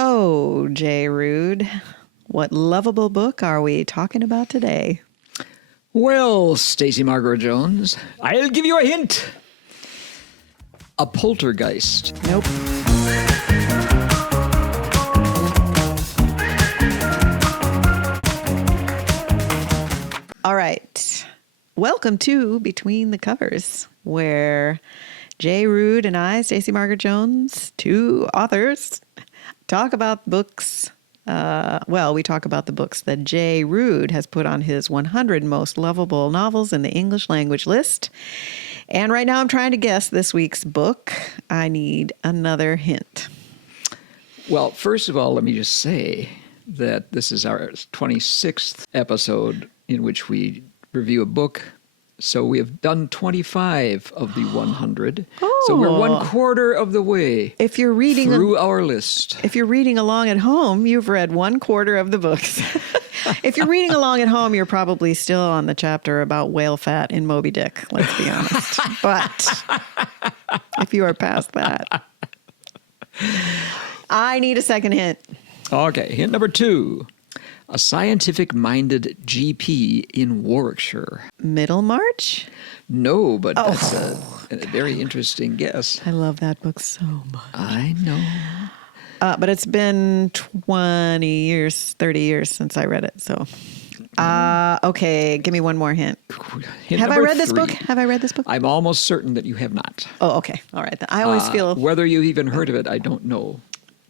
So, J. Ruud, what lovable book are we talking about today? Well, Stacey Margaret Jones, I'll give you a hint. A poltergeist. Nope. All right. Welcome to Between the Covers, where J. Ruud and I, Stacey Margaret Jones, two authors, talk about books. We talk about the books that J. Ruud has put on his 100 Most Lovable Novels in the English language list. And right now I'm trying to guess this week's book. I need another hint. Well, first of all, let me just say that this is our 26th episode in which we review a book. So we have done 25 of the 100. Oh. So we're 1/4 of the way If you're reading through our list. If you're reading along at home, you've read 1/4 of the books. If you're reading along at home, you're probably still on the chapter about whale fat in Moby Dick, let's be honest. But if you are past that, I need a second hint. Okay, hint number 2. A scientific-minded GP in Warwickshire. Middlemarch? No, but that's a very interesting guess. I love that book so much. I know. But it's been 20 years, 30 years since I read it. So, okay, give me one more hint. Have I read this book? Have I read this book? I'm almost certain that you have not. Oh, okay. All right. I always feel... Whether you've even heard of it, I don't know.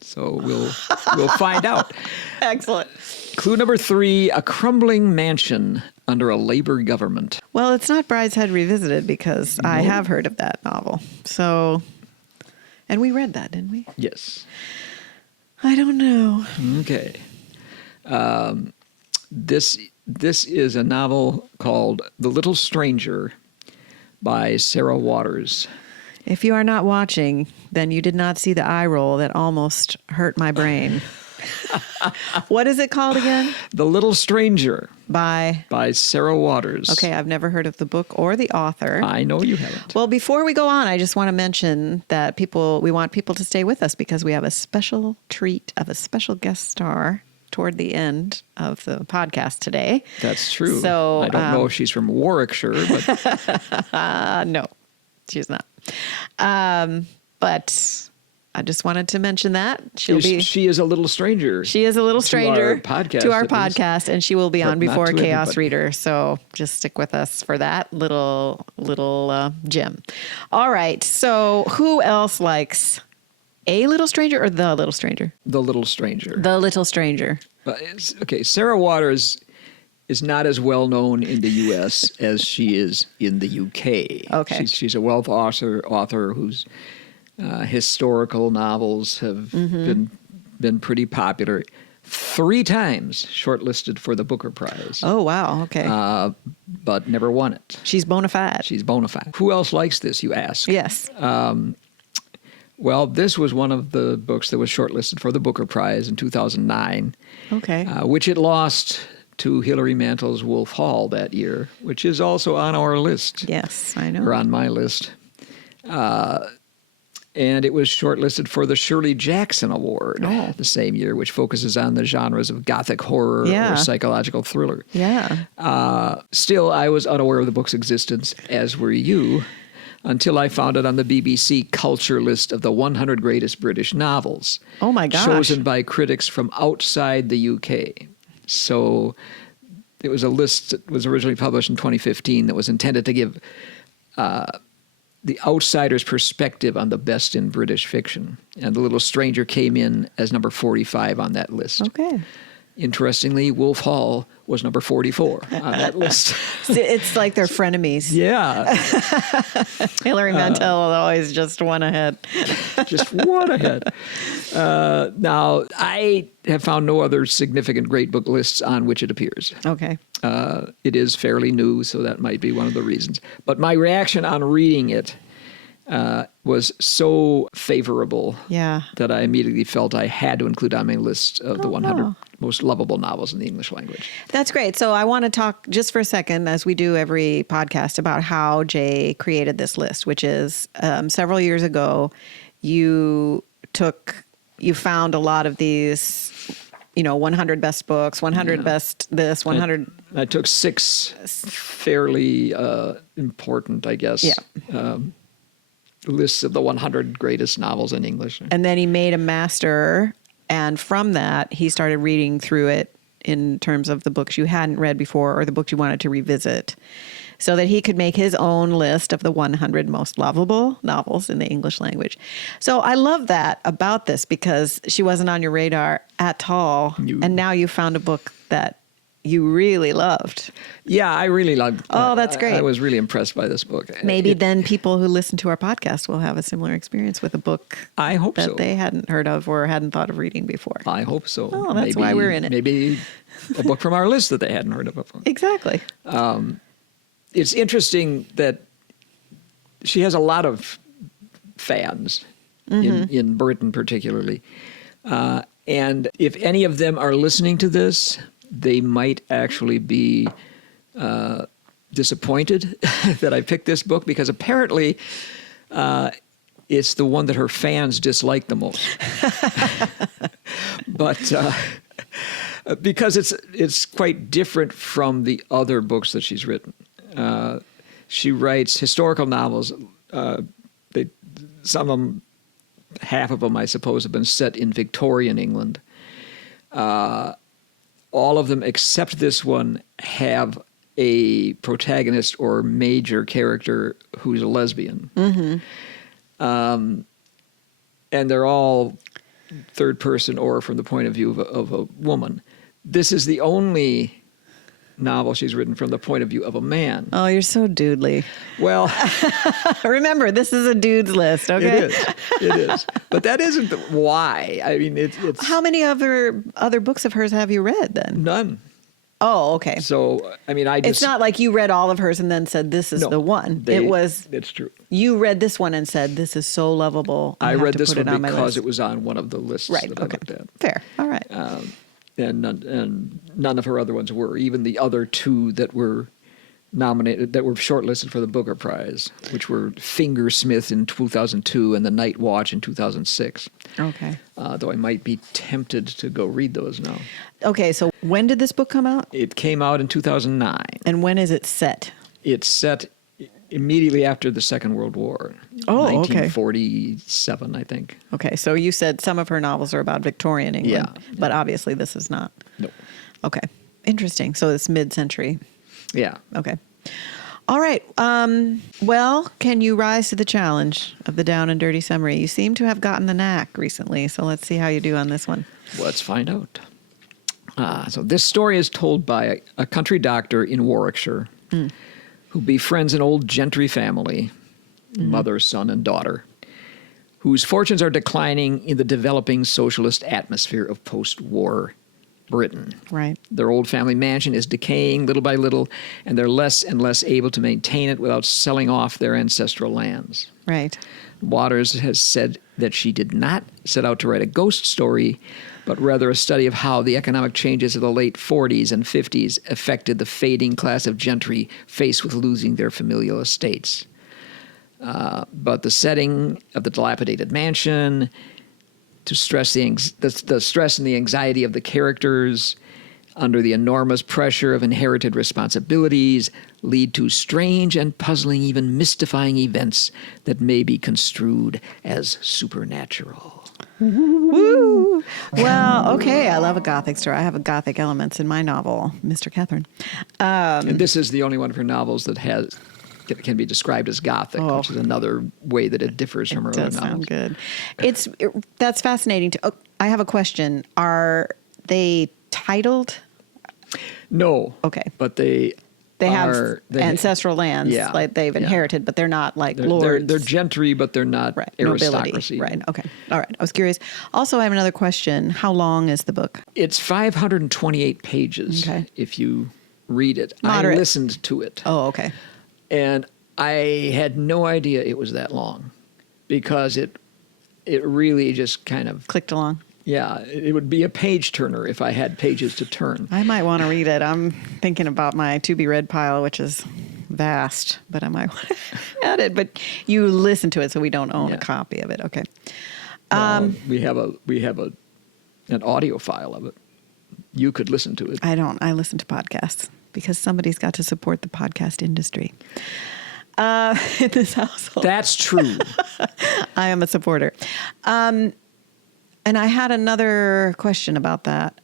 So we'll find out. Excellent. Clue number 3, a crumbling mansion under a Labor government. Well, it's not Brideshead Revisited because I have heard of that novel. So, and we read that, didn't we? Yes. I don't know. Okay. This is a novel called The Little Stranger by Sarah Waters. If you are not watching, then you did not see the eye roll that almost hurt my brain. What is it called again? The Little Stranger By Sarah Waters. Okay, I've never heard of the book or the author. I know you haven't. Well, before we go on, I just want to mention that we want people to stay with us because we have a special treat of a special guest star toward the end of the podcast today. That's true. So I don't know if she's from Warwickshire, but no, she's not. But I just wanted to mention that she is a little stranger. She is a little stranger to our podcast, and she will be on before Chaos everybody. Reader. So just stick with us for that little gem. All right. So who else likes A Little Stranger or The Little Stranger? The Little Stranger. The Little Stranger. Okay, Sarah Waters is not as well known in the U.S. as she is in the U.K. Okay. She's a wealth author whose historical novels have been pretty popular. 3 times shortlisted for the Booker Prize. Oh, wow. Okay. But never won it. She's bona fide. She's bona fide. Who else likes this, you ask? Yes. Well, this was one of the books that was shortlisted for the Booker Prize in 2009. Okay. Which it lost to Hilary Mantel's Wolf Hall that year, which is also on our list. Yes, I know. Or on my list. And it was shortlisted for the Shirley Jackson Award the same year, which focuses on the genres of Gothic horror or psychological thriller. Yeah. Still, I was unaware of the book's existence, as were you, until I found it on the BBC Culture list of the 100 greatest British novels. Oh, my gosh. Chosen by critics from outside the UK. So it was a list that was originally published in 2015 that was intended to give the outsider's perspective on the best in British fiction. And The Little Stranger came in as number 45 on that list. Okay. Interestingly, Wolf Hall was number 44 on that list. It's like they're frenemies. Yeah. Hilary Mantel always just one ahead. Just one ahead. Now, I have found no other significant great book lists on which it appears. Okay. It is fairly new, so that might be one of the reasons. But my reaction on reading it was so favorable that I immediately felt I had to include on my list of the 100 most lovable novels in the English language. That's great. So I want to talk just for a second, as we do every podcast, about how Jay created this list, which is several years ago, you took you found a lot of these, 100 best books, 100 best this, 100. I took 6 fairly important, I guess, lists of the 100 greatest novels in English. And then he made a master, and from that, he started reading through it in terms of the books you hadn't read before or the books you wanted to revisit, so that he could make his own list of the 100 most lovable novels in the English language. So I love that about this, because she wasn't on your radar at all, and now you found a book that you really loved. Yeah, I really loved it. Oh, that's great. I was really impressed by this book. Maybe then people who listen to our podcast will have a similar experience with a book I hope that so. they hadn't heard of or hadn't thought of reading before. I hope so. Oh, that's why we're in it. Maybe a book from our list that they hadn't heard of before. Exactly. It's interesting that she has a lot of fans in Britain particularly. And if any of them are listening to this, they might actually be disappointed that I picked this book, because apparently it's the one that her fans dislike the most. But because it's quite different from the other books that she's written. She writes historical novels. Some of them, half of them, I suppose, have been set in Victorian England. All of them, except this one, have a protagonist or major character who's a lesbian. And they're all third person or from the point of view of a woman. This is the only novel she's written from the point of view of a man. Oh, you're so dudely. Well, remember, this is a dude's list, okay? It is. But that isn't why. I mean, it's How many other books of hers have you read then? none. Oh, okay. So, I mean, It's not like you read all of hers and then said, this is the one. It's true. You read this one and said, this is so lovable. I read this one because it was on one of the lists right. that I looked at. Fair. All right. And none of her other ones were. Even the other 2 that were nominated, that were shortlisted for the Booker Prize, which were Fingersmith in 2002 and The Night Watch in 2006. Okay. Though I might be tempted to go read those now. Okay, so when did this book come out? It came out in 2009. And when is it set? It's set immediately after the Second World War. Oh, okay. 1947, I think. Okay, so you said some of her novels are about Victorian England, but obviously this is not. No. Okay, interesting. So it's mid-century. Yeah. Okay. All right. Well, can you rise to the challenge of the down and dirty summary? You seem to have gotten the knack recently, so let's see how you do on this one. Let's find out. So this story is told by a country doctor in Warwickshire who befriends an old gentry family, mother, son, and daughter, whose fortunes are declining in the developing socialist atmosphere of post-war Britain. Right. Their old family mansion is decaying little by little, and they're less and less able to maintain it without selling off their ancestral lands. Right. Waters has said that she did not set out to write a ghost story, but rather a study of how the economic changes of the late 40s and 50s affected the fading class of gentry faced with losing their familial estates. But the setting of the dilapidated mansion, to stress the stress and the anxiety of the characters under the enormous pressure of inherited responsibilities, lead to strange and puzzling, even mystifying events that may be construed as supernatural. Woo! Well, okay, I love a Gothic story. I have a Gothic elements in my novel, Mr. Catherine. And this is the only one of her novels that can be described as Gothic, which is another way that it differs from her other novels. Sound good. That's fascinating. I have a question. Are they titled? No. Okay. But they have ancestral lands, like they've inherited, but they're not like lords. They're gentry, but they're not aristocracy. Nobility. Right. Okay. All right. I was curious. Also, I have another question. How long is the book? It's 528 pages. Okay. If you read it. Moderate. I listened to it. Oh, okay. And I had no idea it was that long, because it really just kind of clicked along. Yeah, it would be a page turner if I had pages to turn. I might want to read it. I'm thinking about my to-be-read pile, which is vast, but I might want to add it. But you listen to it, so we don't own a copy of it. Okay. We have an audio file of it. You could listen to it. I don't. I listen to podcasts because somebody's got to support the podcast industry in this household. That's true. I am a supporter. And I had another question about that.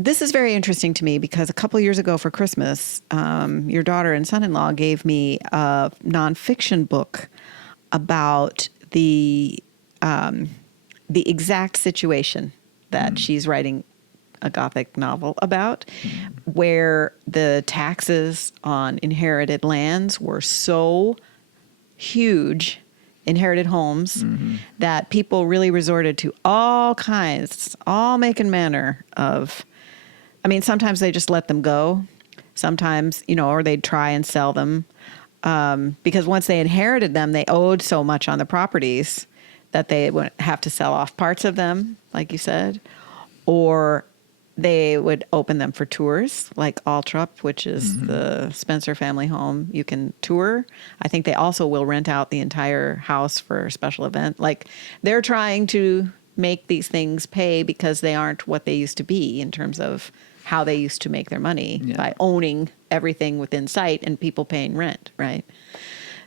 This is very interesting to me because a couple years ago for Christmas, your daughter and son-in-law gave me a nonfiction book about the exact situation that she's writing a Gothic novel about, where the taxes on inherited lands were so huge, inherited homes, that people really resorted to all make and manner of, I mean, sometimes they just let them go. Sometimes, or they'd try and sell them. Because once they inherited them, they owed so much on the properties that they would have to sell off parts of them, like you said, or they would open them for tours, like Altrup, which is the Spencer family home. You can tour. I think they also will rent out the entire house for a special event. Like, they're trying to make these things pay because they aren't what they used to be in terms of how they used to make their money by owning everything within sight and people paying rent, right?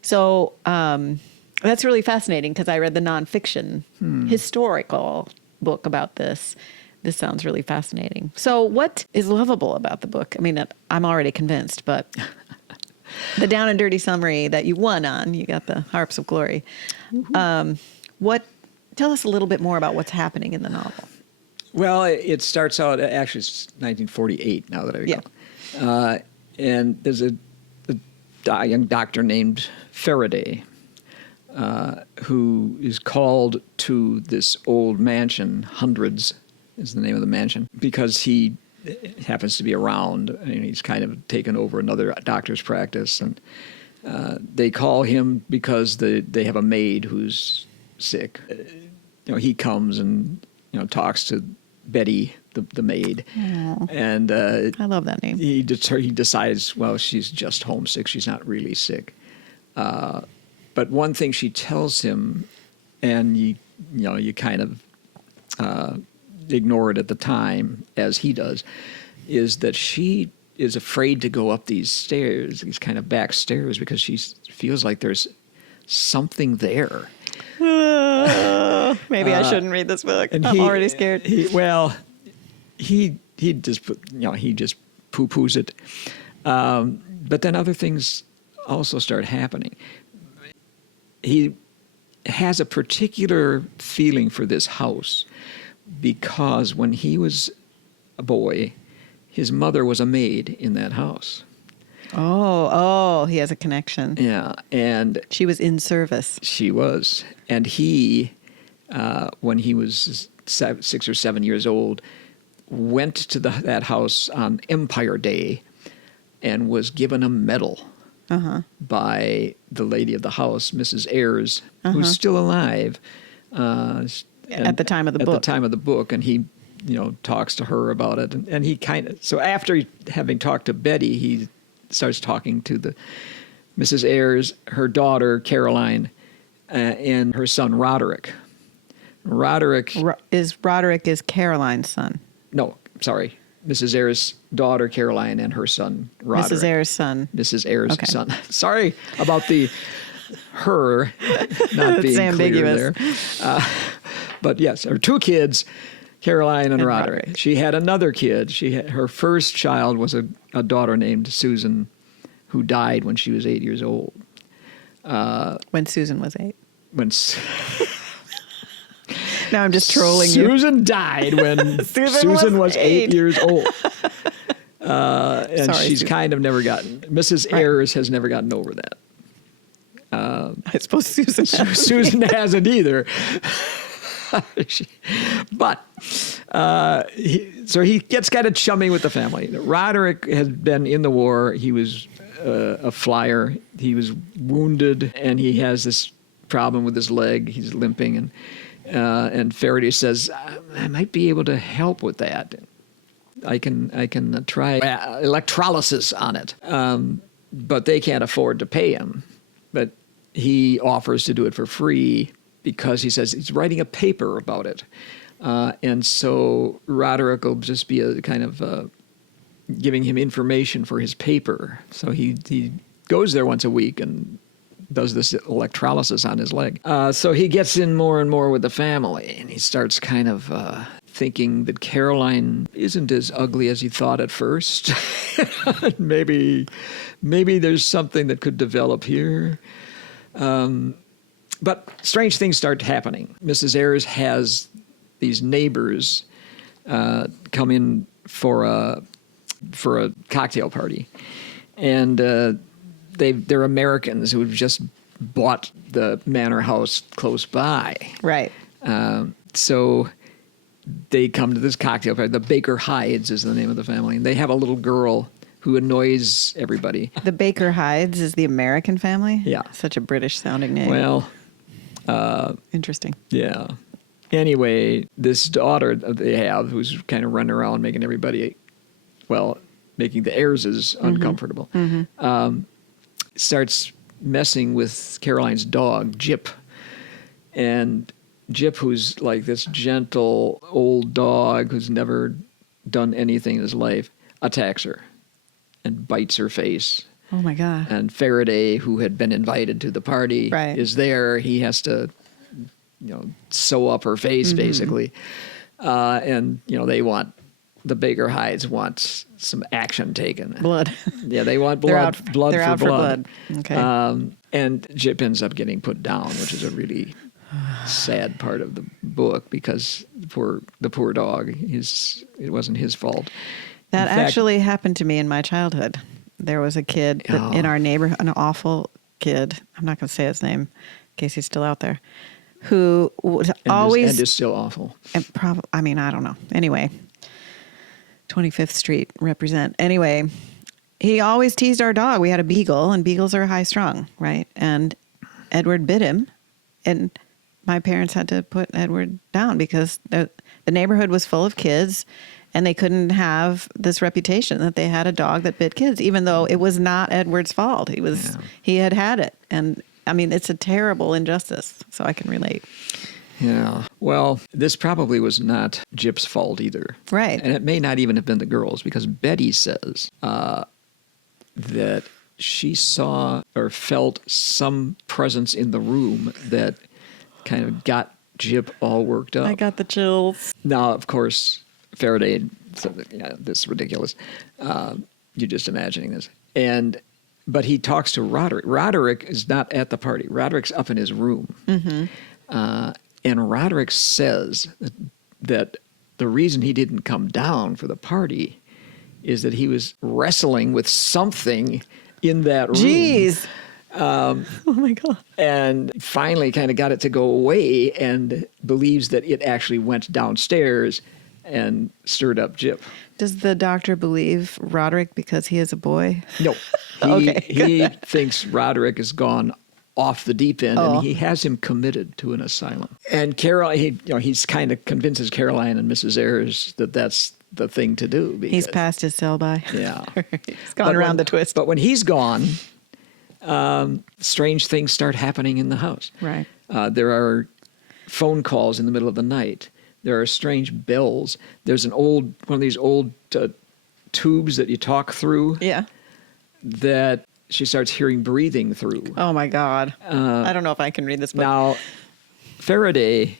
So that's really fascinating because I read the nonfiction historical book about this. This sounds really fascinating. So what is lovable about the book? I mean, I'm already convinced, but the down and dirty summary that you won on, you got the Harps of Glory. Tell us a little bit more about what's happening in the novel. Well, it starts out, actually it's 1948 now that I recall. And there's a young doctor named Faraday who is called to this old mansion, Hundreds is the name of the mansion, because he happens to be around, and he's kind of taken over another doctor's practice. And they call him because they have a maid who's sick. He comes and talks to Betty, the maid. Aww. And I love that name. He decides, well, she's just homesick. She's not really sick. But one thing she tells him, and you kind of ignore it at the time, as he does, is that she is afraid to go up these stairs, these kind of back stairs, because she feels like there's something there. Maybe I shouldn't read this book. I'm already scared. He just poo-poos it. But then other things also start happening. He has a particular feeling for this house because when he was a boy, his mother was a maid in that house. Oh, he has a connection. Yeah, and she was in service. She was. And he, when he was 6 or 7 years old, went to that house on Empire Day and was given a medal by the lady of the house, Mrs. Ayres, who's still alive. At the time of the book. At the time of the book, and he, talks to her about it, and he so after having talked to Betty, he starts talking to the Mrs. Ayres, her daughter Caroline, and her son Roderick. Roderick is Caroline's son. No, sorry, Mrs. Ayres' daughter Caroline and her son Roderick. Mrs. Ayres' son. Mrs. Ayres' son. Sorry about her not being ambiguous. Clear there. But yes, her two kids, Caroline and Roderick. She had another kid. Her first child was a daughter named Susan, who died when she was 8 years old. When Susan was 8. Now I'm just trolling you. Susan died when Susan was 8 years old. And Sorry, she's Susan. kind of never Mrs. Ayres has never gotten over that. I suppose Susan hasn't. Susan hasn't either. But he gets kind of chummy with the family. Roderick had been in the war. He was a flyer. He was wounded, and he has this problem with his leg. He's limping, and Faraday says, I might be able to help with that. I can try electrolysis on it. But they can't afford to pay him. But he offers to do it for free because he says he's writing a paper about it. And so Roderick will just be a kind of giving him information for his paper. So he goes there once a week and does this electrolysis on his leg. So he gets in more and more with the family, and he starts kind of thinking that Caroline isn't as ugly as he thought at first. maybe there's something that could develop here. But strange things start happening. Mrs. Ayres has these neighbors come in for a cocktail party, and they're Americans who have just bought the manor house close by. Right. So they come to this cocktail party. The Baker Hydes is the name of the family, and they have a little girl who annoys everybody. The Baker Hydes is the American family? Yeah. Such a British sounding name. Well, interesting. yeah. Anyway, this daughter that they have, who's kind of running around making everybody, making the Ayreses uncomfortable, starts messing with Caroline's dog, Jip. And Jip, who's like this gentle old dog who's never done anything in his life, attacks her and bites her face. Oh, my God. And Faraday, who had been invited to the party, is there. He has to, sew up her face, basically. And, the Baker Hydes want some action taken. Blood. Yeah, they want blood. They're out for blood. Okay. And Jip ends up getting put down, which is a really sad part of the book because the poor dog, it wasn't his fault. That actually happened to me in my childhood. There was a kid in our neighborhood, an awful kid. I'm not going to say his name in case he's still out there, who was always... And is still awful. I don't know. Anyway, 25th Street represent. Anyway, he always teased our dog. We had a beagle, and beagles are high strung, right? And Edward bit him, and my parents had to put Edward down because the neighborhood was full of kids, and they couldn't have this reputation that they had a dog that bit kids, even though it was not Edward's fault. He had it. And it's a terrible injustice, so I can relate. Yeah. Well, this probably was not Jip's fault either. Right. And it may not even have been the girls, because Betty says that she saw or felt some presence in the room that kind of got Jip all worked up. I got the chills. Now, of course, Faraday said, this is ridiculous. You're just imagining this. But he talks to Roderick. Roderick is not at the party. Roderick's up in his room. And Roderick says that the reason he didn't come down for the party is that he was wrestling with something in that room. Jeez. Oh, my God. And finally kind of got it to go away and believes that it actually went downstairs and stirred up Jip. Does the doctor believe Roderick because he is a boy? No. He thinks Roderick has gone off the deep end, and he has him committed to an asylum. And he's kind of convinces Caroline and Mrs. Ayres that that's the thing to do. Because, he's passed his sell-by. Yeah. He's gone around the twist. But when he's gone, strange things start happening in the house. Right. There are phone calls in the middle of the night. There are strange bells. There's one of these old tubes that you talk through. Yeah. That she starts hearing breathing through. Oh, my God. I don't know if I can read this book. Now, Faraday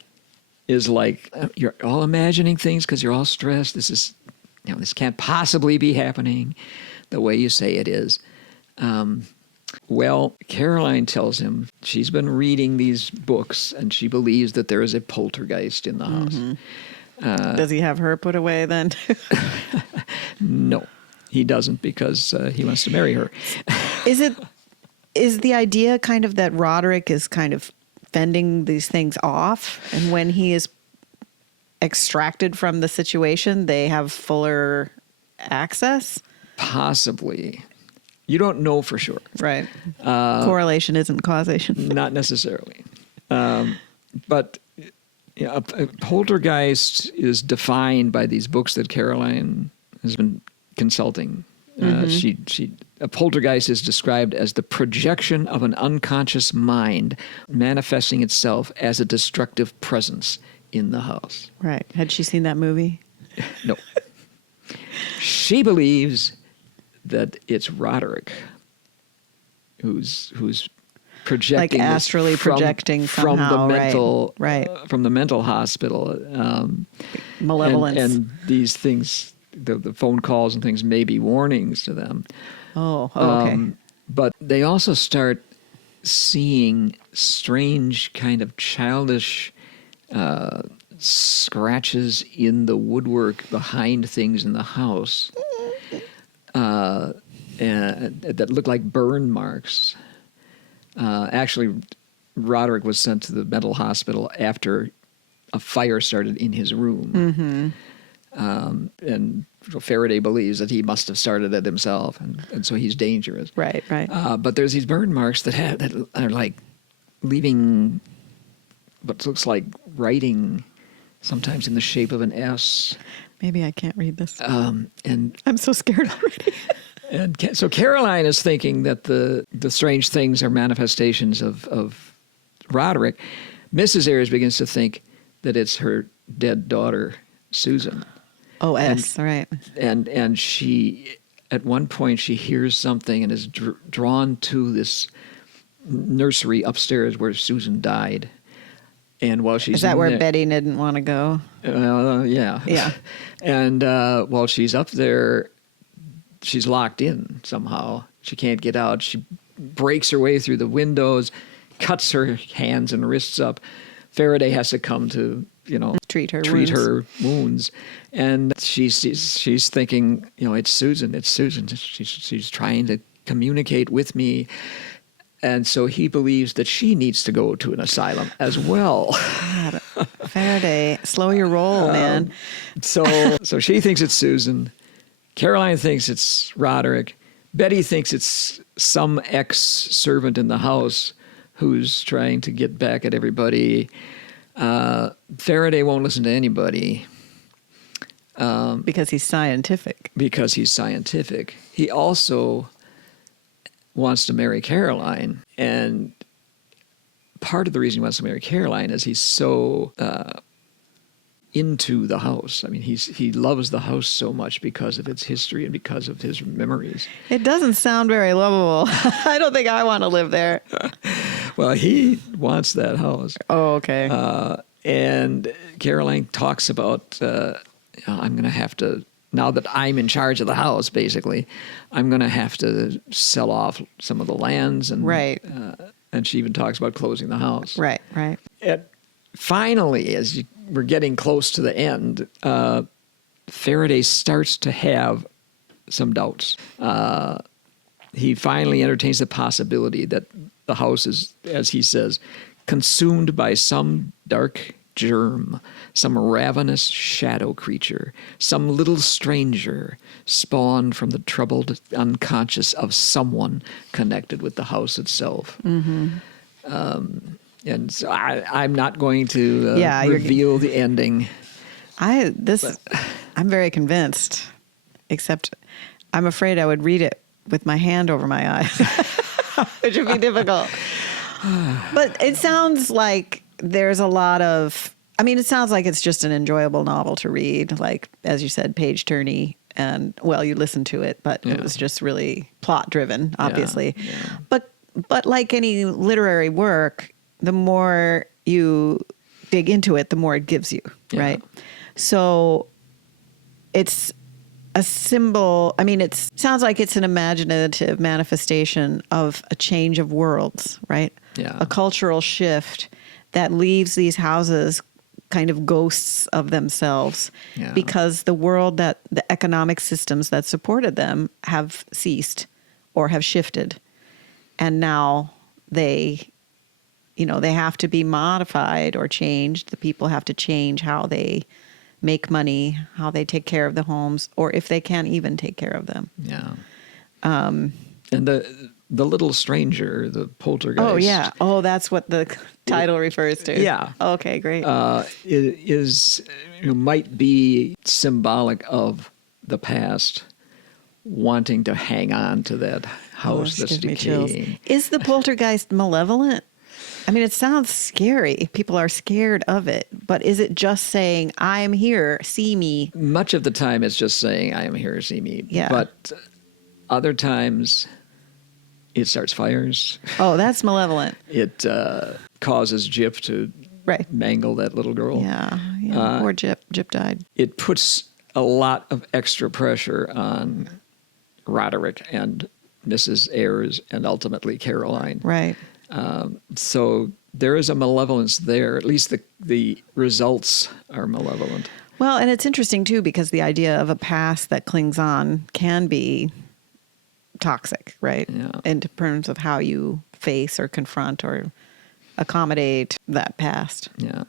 is like, you're all imagining things because you're all stressed. This can't possibly be happening the way you say it is. Well, Caroline tells him she's been reading these books and she believes that there is a poltergeist in the house. Does he have her put away then? No, he doesn't, because he wants to marry her. Is the idea kind of that Roderick is kind of fending these things off, and when he is extracted from the situation, they have fuller access? Possibly. You don't know for sure. Right. Correlation isn't causation. Not necessarily. But a poltergeist is defined by these books that Caroline has been consulting A poltergeist is described as the projection of an unconscious mind manifesting itself as a destructive presence in the house. Right. Had she seen that movie? No. She believes that it's Roderick who's projecting like astrally projecting from somehow, the mental right. from the mental hospital. Malevolence. And these things, the phone calls and things may be warnings to them. Okay. But they also start seeing strange kind of childish scratches in the woodwork behind things in the house and that look like burn marks. Actually, Roderick was sent to the mental hospital after a fire started in his room. And Faraday believes that he must have started it himself, and so he's dangerous. Right. But there's these burn marks that are like leaving what looks like writing, sometimes in the shape of an S. Maybe I can't read this. And I'm so scared already. And so Caroline is thinking that the strange things are manifestations of Roderick. Mrs. Ayres begins to think that it's her dead daughter, Susan. Oh, S, right. And she, at one point, she hears something and is drawn to this nursery upstairs where Susan died. And while she's is that where Betty didn't want to go? Yeah. Yeah. And while she's up there, she's locked in somehow. She can't get out. She breaks her way through the windows, cuts her hands and wrists up. Faraday has to come to, treat her wounds. And she's thinking, it's Susan. She's trying to communicate with me. And so he believes that she needs to go to an asylum as well. God, Faraday, slow your roll, man. So she thinks it's Susan. Caroline thinks it's Roderick. Betty thinks it's some ex-servant in the house who's trying to get back at everybody. Faraday won't listen to anybody. Because he's scientific. He also wants to marry Caroline. And part of the reason he wants to marry Caroline is he's so into the house. I mean, he loves the house so much because of its history and because of his memories. It doesn't sound very lovable. I don't think I want to live there. Well, he wants that house. Oh, okay. And Caroline talks about, I'm going to have to, now that I'm in charge of the house, basically, I'm going to have to sell off some of the lands. And, right. And she even talks about closing the house. Right. And finally, as we're getting close to the end, Faraday starts to have some doubts. He finally entertains the possibility that the house is, as he says, consumed by some dark germ, some ravenous shadow creature, some little stranger spawned from the troubled unconscious of someone connected with the house itself. Mm-hmm. And so I'm not going to reveal the ending. I'm very convinced, except I'm afraid I would read it with my hand over my eyes, which would be difficult. But it sounds like there's a lot of, it sounds like it's just an enjoyable novel to read, like, as you said, page-turny, and, well, you listen to it, but it was just really plot-driven, obviously. Yeah. But like any literary work, the more you dig into it, the more it gives you, right? So it's a symbol. It sounds like it's an imaginative manifestation of a change of worlds, right? Yeah. A cultural shift that leaves these houses kind of ghosts of themselves because the world the economic systems that supported them have ceased or have shifted. And now they have to be modified or changed. The people have to change how they make money, how they take care of the homes, or if they can't even take care of them. Yeah. And the little stranger, the poltergeist. Oh, yeah. Oh, that's what the title refers to. Yeah. Okay, great. Might be symbolic of the past, wanting to hang on to that house this that's gives me chills. decaying. Is the poltergeist malevolent? I mean, it sounds scary. People are scared of it. But is it just saying, I am here, see me? Much of the time, it's just saying, I am here, see me. Yeah. But other times, it starts fires. Oh, that's malevolent. It causes Jip to Right. mangle that little girl. Yeah. Poor Jip. Jip died. It puts a lot of extra pressure on Roderick and Mrs. Ayres and ultimately Caroline. Right. So there is a malevolence there. At least the results are malevolent. Well, and it's interesting, too, because the idea of a past that clings on can be toxic, right? Yeah. In terms of how you face or confront or accommodate that past. Yeah.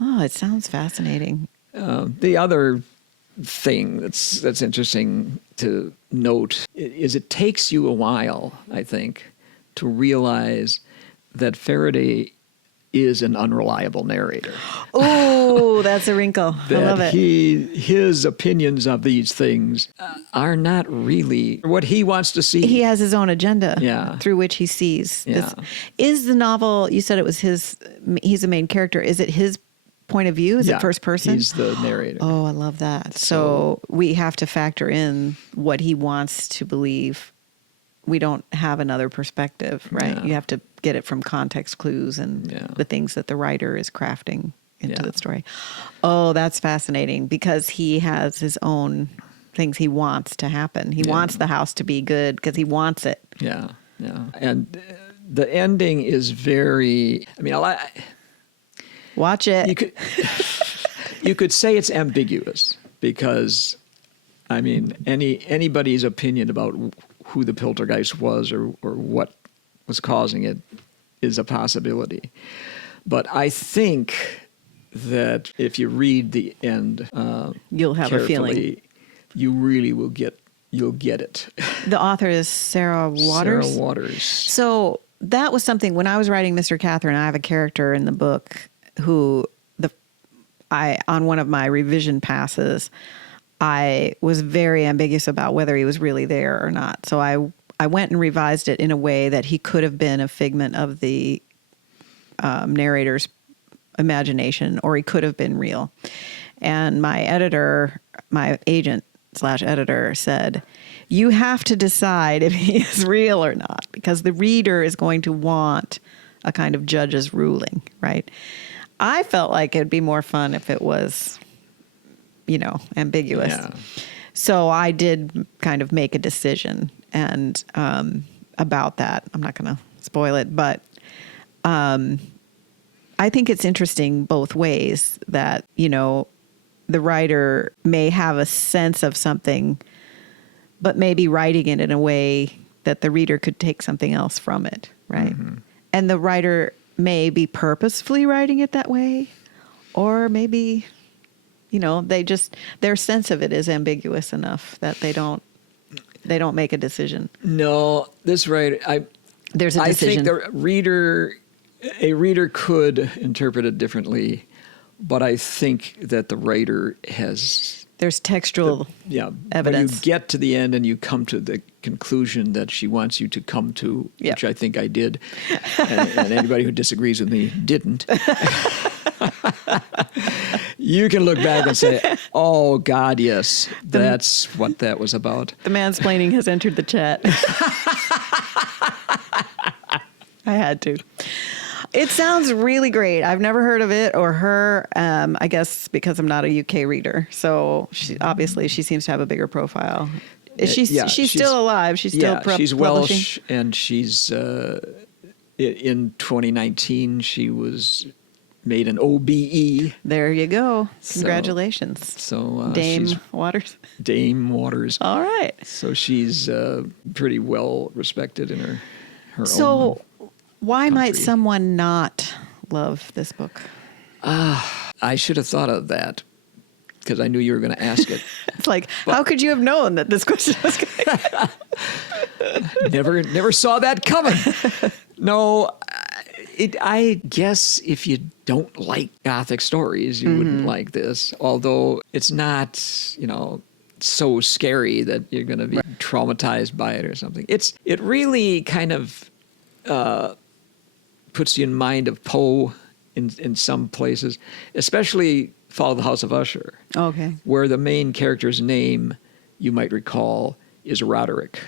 Oh, it sounds fascinating. The other thing that's interesting to note is it takes you a while, I think, to realize that Faraday is an unreliable narrator. Oh, that's a wrinkle. I love it. His opinions of these things are not really what he wants to see. He has his own agenda Yeah. through which he sees Yeah. this. Is the novel, you said it was he's the main character. Is it his point of view? Is it first person? He's the narrator. Oh, I love that. So we have to factor in what he wants to believe. We don't have another perspective, right? Yeah. You have to get it from context clues and Yeah. the things that the writer is crafting into Yeah. the story. Oh, that's fascinating because he has his own things he wants to happen. He wants the house to be good because he wants it. Yeah, yeah. And the ending is very, I mean, Watch it. you could say it's ambiguous because, I mean, anybody's opinion about who the poltergeist was or what was causing it is a possibility. But I think that if you read the end, You'll have a feeling. carefully, you really will you'll get it. The author is Sarah Waters. Sarah Waters. So that was something when I was writing Mr. Catherine, I have a character in the book who on one of my revision passes, I was very ambiguous about whether he was really there or not. So I went and revised it in a way that he could have been a figment of the narrator's imagination, or he could have been real. And my agent / editor said, you have to decide if he is real or not, because the reader is going to want a kind of judge's ruling, right? I felt like it'd be more fun if it was, ambiguous. Yeah. So I did kind of make a decision and about that. I'm not going to spoil it, but I think it's interesting both ways that, the writer may have a sense of something, but maybe writing it in a way that the reader could take something else from it, right? Mm-hmm. And the writer may be purposefully writing it that way, or maybe, their sense of it is ambiguous enough that they don't make a decision. No, this writer, There's a decision. I think a reader could interpret it differently, but I think that the writer has... There's textual evidence. When you get to the end and you come to the conclusion that she wants you to come to, which I think I did, and anybody who disagrees with me didn't, you can look back and say, oh, God, yes, that's what that was about. The mansplaining has entered the chat. I had to. It sounds really great. I've never heard of it or her, I guess because I'm not a UK reader. So obviously she seems to have a bigger profile. She's still alive. She's still she's publishing. Welsh, and she's in 2019 she was made an OBE. There you go. Congratulations. So Dame Waters. Dame Waters. All right. So she's pretty well respected in her own. So why might country. someone not love this book? I should have thought of that because I knew you were going to ask it. It's like, how could you have known that this question was going to Never saw that coming. No, I guess if you don't like Gothic stories, you wouldn't like this. Although it's not, so scary that you're going to be traumatized by it or something. It really kind of puts you in mind of Poe in some places, especially Fall of the House of Usher. Okay. Where the main character's name, you might recall, is Roderick.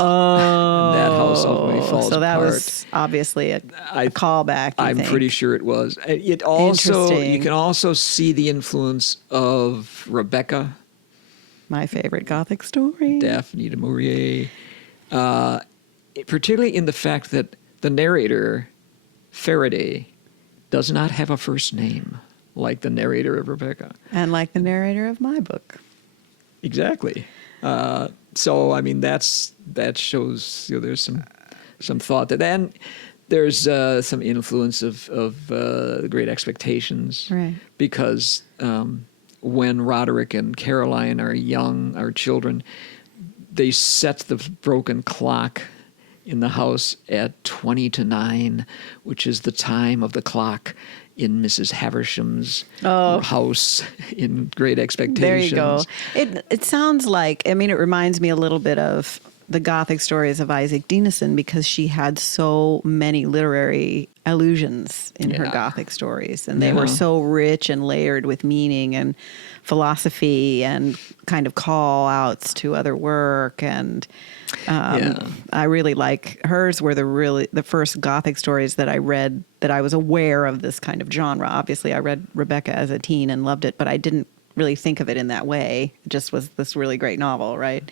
Oh, And that house ultimately falls so that apart. was obviously a callback. I'm think. pretty sure it was. It also, you Interesting. can also see the influence of Rebecca, My favorite Gothic story. Daphne du Maurier, particularly in the fact that the narrator, Faraday, does not have a first name like the narrator of Rebecca. And like the narrator of my book. Exactly. So I mean that shows there's some thought that, and there's some influence of Great Expectations, Right. because when Roderick and Caroline are children, they set the broken clock in the house at 20 to 9, which is the time of the clock in Mrs. Haversham's house in Great Expectations. There you go. It sounds like, I mean, it reminds me a little bit of the Gothic stories of Isaac Dinesen, because she had so many literary allusions in her Gothic stories, and they were so rich and layered with meaning and philosophy and kind of call outs to other work. And I really like hers. Were the first Gothic stories that I read that I was aware of this kind of genre. Obviously, I read Rebecca as a teen and loved it, but I didn't really think of it in that way. It just was this really great novel, right?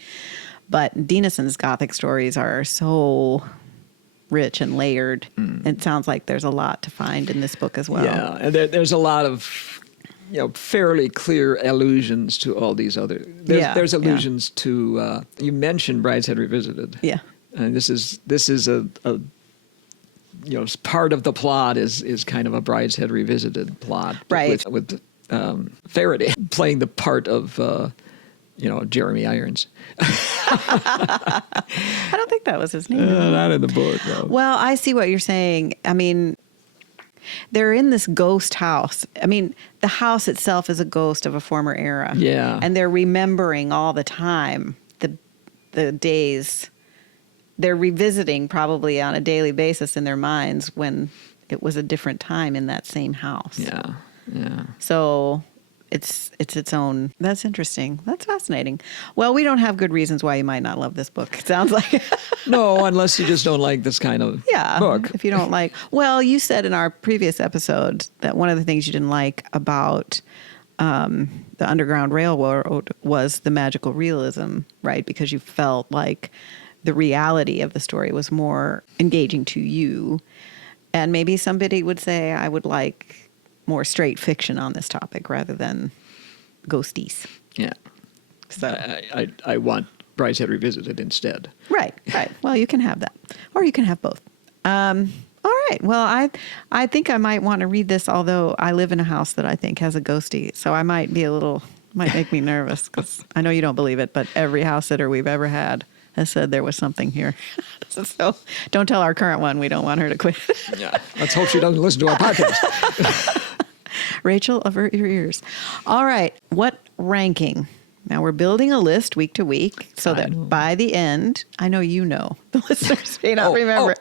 But Dinesen's Gothic stories are so rich and layered. It sounds like there's a lot to find in this book as well. Yeah, and there's a lot of fairly clear allusions to all these other. There's allusions to. You mentioned Brideshead Revisited. Yeah, and this is a part of the plot is kind of a Brideshead Revisited plot, right? With Faraday playing the part of Jeremy Irons. I don't think that was his name. Not in the book, no. Well, I see what you're saying. I mean, they're in this ghost house. I mean, the house itself is a ghost of a former era. Yeah. And they're remembering all the time the days. They're revisiting probably on a daily basis in their minds when it was a different time in that same house. Yeah, yeah. So it's its own. That's interesting. That's fascinating. Well, we don't have good reasons why you might not love this book. It sounds like. No, unless you just don't like this kind of book. If you don't like, well, you said in our previous episode that one of the things you didn't like about the Underground Railroad was the magical realism, right? Because you felt like the reality of the story was more engaging to you. And maybe somebody would say, I would like more straight fiction on this topic rather than ghosties. Yeah. So I want Brideshead Revisited instead. Right. Well, you can have that, or you can have both. All right. Well, I think I might want to read this, although I live in a house that I think has a ghostie, so I might make me nervous, because I know you don't believe it, but every house sitter we've ever had has said there was something here. So don't tell our current one we don't want her to quit. Yeah. Let's hope she doesn't listen to our podcast. Rachel, avert your ears. All right. What ranking? Now we're building a list week to week so that by the end, I know you know, the listeners may not remember.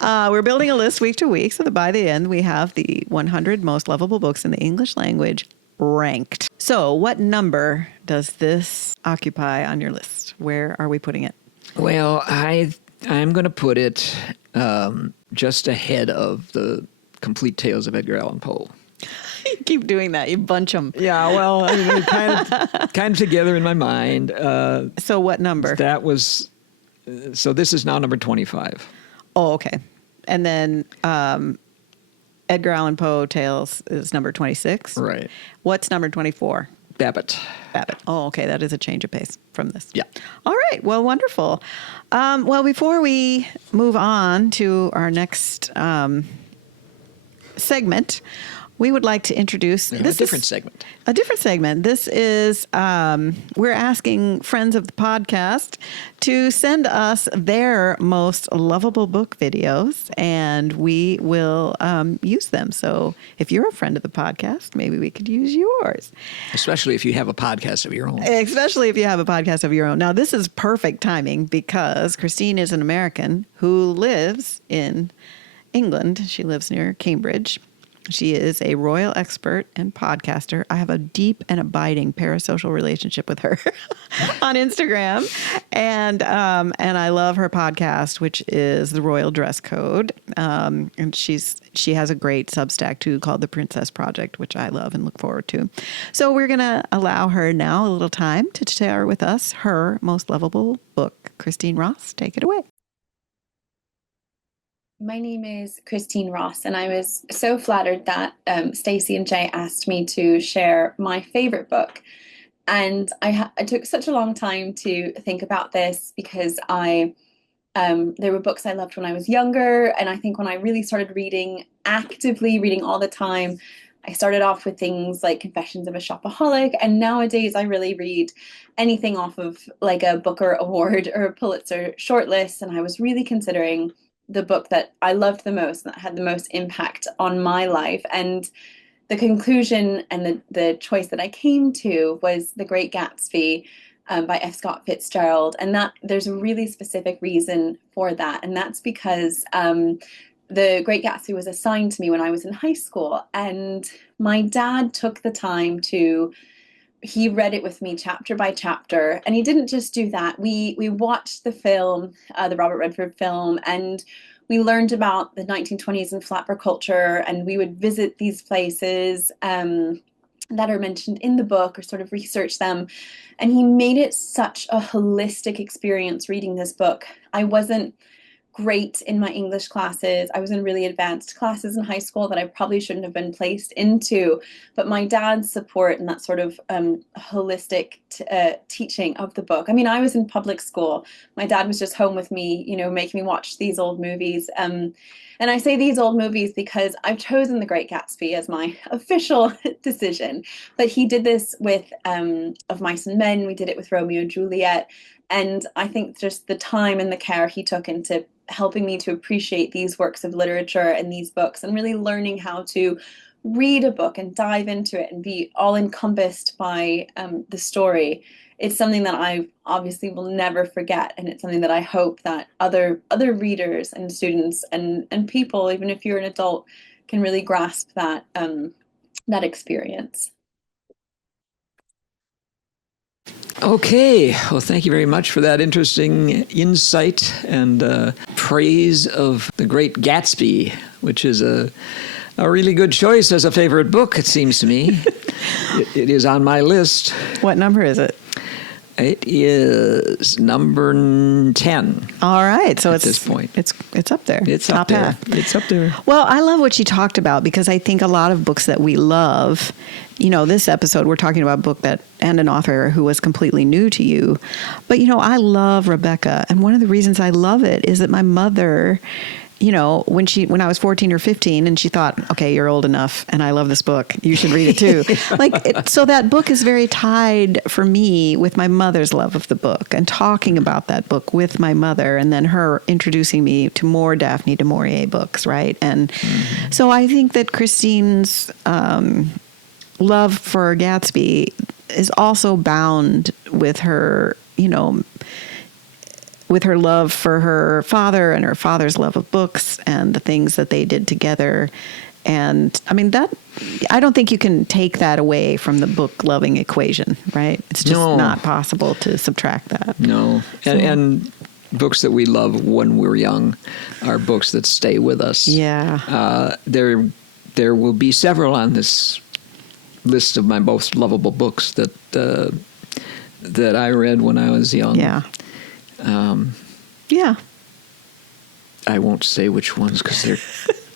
We're building a list week to week so that by the end we have the 100 most lovable books in the English language ranked. So what number does this occupy on your list? Where are we putting it? Well, I'm going to put it just ahead of the Complete Tales of Edgar Allan Poe. You keep doing that. You bunch them. Yeah, well, I mean, kind of together in my mind. So what number? That was, so this is now number 25. Oh, okay. And then Edgar Allan Poe Tales is number 26. Right. What's number 24? Babbitt. Oh, okay. That is a change of pace from this. Yeah. All right. Well, wonderful. Well, before we move on to our next segment, we would like to introduce a different segment. A different segment. This is, we're asking friends of the podcast to send us their most lovable book videos, and we will use them. So if you're a friend of the podcast, maybe we could use yours. Especially if you have a podcast of your own. Especially if you have a podcast of your own. Now, this is perfect timing because Christine is an American who lives in England. She lives near Cambridge. She is a royal expert and podcaster. I have a deep and abiding parasocial relationship with her on Instagram, and I love her podcast, which is The Royal Dress Code. And she has a great Substack too called The Princess Project, which I love and look forward to. So we're gonna allow her now a little time to share with us her most lovable book. Christine Ross, take it away. My name is Christine Ross, and I was so flattered that Stacey and Jay asked me to share my favorite book. And I took such a long time to think about this because there were books I loved when I was younger, and I think when I really started actively reading all the time, I started off with things like Confessions of a Shopaholic, and nowadays I really read anything off of like a Booker Award or a Pulitzer shortlist, and I was really considering the book that I loved the most and that had the most impact on my life. And the conclusion and the choice that I came to was The Great Gatsby by F. Scott Fitzgerald. And that there's a really specific reason for that. And that's because The Great Gatsby was assigned to me when I was in high school. And my dad took the time he read it with me chapter by chapter, and he didn't just do that. We watched the film, the Robert Redford film, and we learned about the 1920s and flapper culture, and we would visit these places that are mentioned in the book or sort of research them. And he made it such a holistic experience reading this book. I wasn't great in my English classes. I was in really advanced classes in high school that I probably shouldn't have been placed into. But my dad's support and that sort of holistic teaching of the book. I mean, I was in public school. My dad was just home with me, making me watch these old movies. And I say these old movies because I've chosen The Great Gatsby as my official decision. But he did this with Of Mice and Men. We did it with Romeo and Juliet. And I think just the time and the care he took into helping me to appreciate these works of literature and these books and really learning how to read a book and dive into it and be all encompassed by the story. It's something that I obviously will never forget. And it's something that I hope that other readers and students and people, even if you're an adult, can really grasp that experience. Okay. Well, thank you very much for that interesting insight and praise of The Great Gatsby, which is a really good choice as a favorite book, it seems to me. It is on my list. What number is it? It is number 10. All right. So at this point. It's up there. It's top up there. half. It's up there. Well, I love what she talked about because I think a lot of books that we love, this episode, we're talking about a book and an author who was completely new to you. But, I love Rebecca. And one of the reasons I love it is that my mother, when I was 14 or 15 and she thought, okay, you're old enough and I love this book, you should read it too. So that book is very tied for me with my mother's love of the book and talking about that book with my mother and then her introducing me to more Daphne du Maurier books, right? And so I think that Christine's love for Gatsby is also bound with her, with her love for her father and her father's love of books and the things that they did together. And I mean, I don't think you can take that away from the book loving equation, right? It's just not possible to subtract that. No. And books that we love when we're young are books that stay with us. Yeah. There will be several on this list of my most lovable books that I read when I was young. Yeah. Yeah. I won't say which ones because they're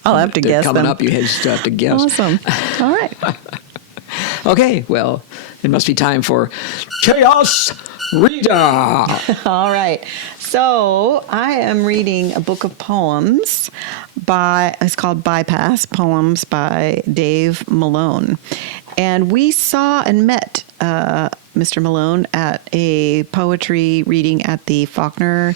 I'll have to guess coming them. up. You just have to guess. Awesome. All right. Okay. Well, it must be time for Chaos Reader. All right. So I am reading a book of poems it's called Bypass, Poems by Dave Malone. And we saw and met Mr. Malone at a poetry reading at the Faulkner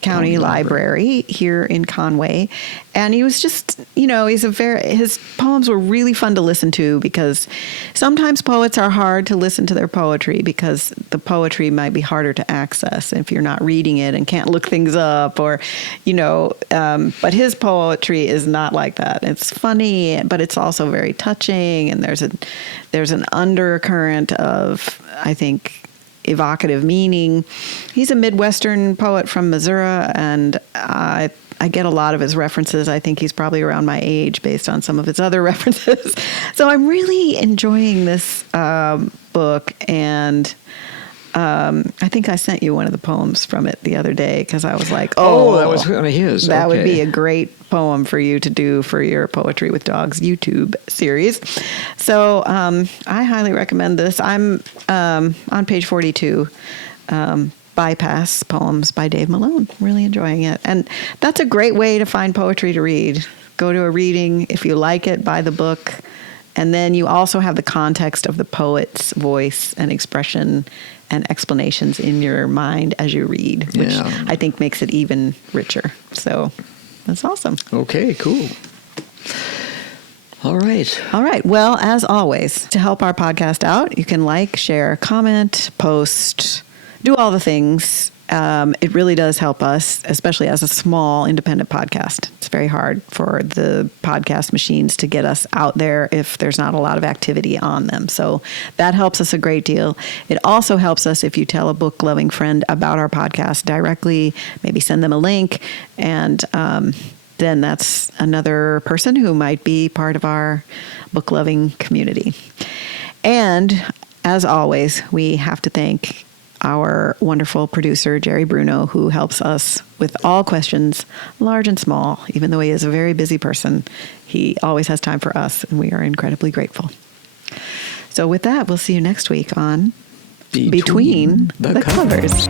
County Library here in Conway. And he was just, his poems were really fun to listen to, because sometimes poets are hard to listen to their poetry because the poetry might be harder to access if you're not reading it and can't look things up, or, but his poetry is not like that. It's funny, but it's also very touching. And there's an undercurrent of, I think, evocative meaning. He's a Midwestern poet from Missouri, and I get a lot of his references. I think he's probably around my age based on some of his other references. So I'm really enjoying this book, and I think I sent you one of the poems from it the other day because I was like, that was one of his. That would be a great poem for you to do for your Poetry with Dogs YouTube series. So I highly recommend this. I'm on page 42, Bypass, Poems by Dave Malone. Really enjoying it. And that's a great way to find poetry to read. Go to a reading. If you like it, buy the book. And then you also have the context of the poet's voice and expression and explanations in your mind as you read, which I think makes it even richer. So that's awesome. Okay, cool. All right. Well, as always, to help our podcast out, you can like, share, comment, post, do all the things. It really does help us, especially as a small independent podcast. It's very hard for the podcast machines to get us out there if there's not a lot of activity on them. So that helps us a great deal. It also helps us if you tell a book-loving friend about our podcast directly, maybe send them a link, and then that's another person who might be part of our book-loving community. And as always, we have to thank our wonderful producer, Jerry Bruno, who helps us with all questions, large and small. Even though he is a very busy person, he always has time for us, and we are incredibly grateful. So with that, we'll see you next week on Between the Covers.